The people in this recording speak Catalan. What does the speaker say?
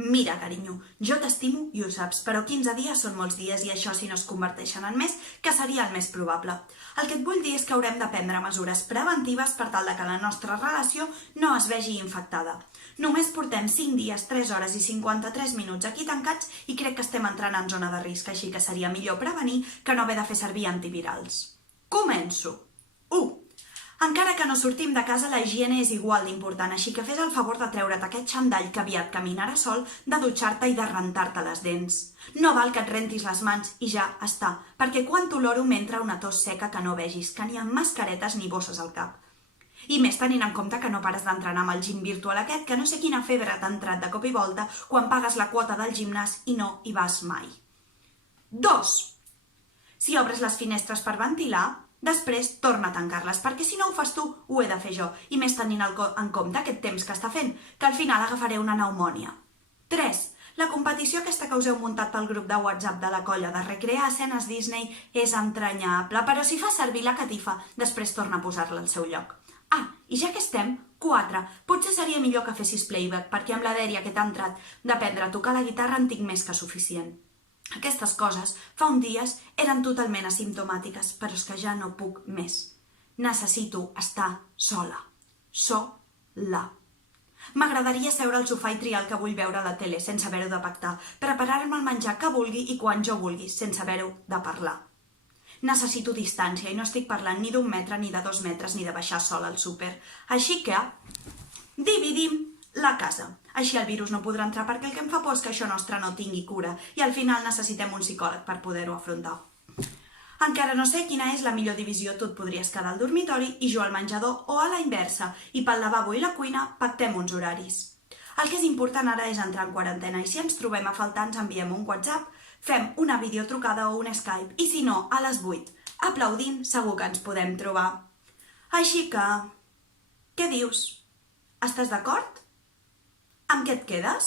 Mira, carinyo, jo t'estimo i ho saps, però 15 dies són molts dies i això si no es converteixen en més, que seria el més probable. El que et vull dir és que haurem de prendre mesures preventives per tal de que la nostra relació no es vegi infectada. Només portem 5 dies, 3 hores i 53 minuts aquí tancats i crec que estem entrant en zona de risc, així que seria millor prevenir que no haver de fer servir antivirals. Començo! 1. Encara que no sortim de casa, la higiene és igual d'important, així que fes el favor de treure't aquest xandall que aviat caminarà sol, de dutxar-te i de rentar-te les dents. No val que et rentis les mans i ja està, perquè quan t'oloro m'entra una tos seca que no vegis, que ni amb mascaretes ni bosses al cap. I més tenint en compte que no pares d'entrenar amb el gim virtual aquest, que no sé quina febre t'ha entrat de cop i volta quan pagues la quota del gimnàs i no hi vas mai. 2. Si obres les finestres per ventilar, després torna a tancar-les, perquè si no ho fas tu, ho he de fer jo, i més tenint en compte aquest temps que està fent, que al final agafaré una pneumònia. 3. La competició aquesta que us heu muntat pel grup de WhatsApp de la colla de recrear escenes Disney és entranyable, però si fa servir la catifa, després torna a posar-la al seu lloc. I ja que estem, 4. Potser seria millor que fessis playback, perquè amb la dèria que t'ha entrat d'aprendre a tocar la guitarra en tinc més que suficient. Aquestes coses, fa uns dies, eren totalment asimptomàtiques, però és que ja no puc més. Necessito estar sola. Sola. M'agradaria seure al sofà i triar el que vull veure a la tele sense haver-ho de pactar, preparar-me el menjar que vulgui i quan jo vulgui, sense haver-ho de parlar. Necessito distància i no estic parlant ni d'1 metre, ni de 2 metres, ni de baixar sola al súper. Així que dividim la casa. Així el virus no podrà entrar perquè el que em fa por és que això nostre no tingui cura i al final necessitem un psicòleg per poder-ho afrontar. Encara no sé quina és la millor divisió, tu et podries quedar al dormitori i jo al menjador o a la inversa, i pel lavabo i la cuina pactem uns horaris. El que és important ara és entrar en quarantena i si ens trobem a faltar ens enviem un WhatsApp, fem una videotrucada o un Skype i si no, a les 8, aplaudint, segur que ens podem trobar. Així que, què dius? Estàs d'acord? Amb què et quedes?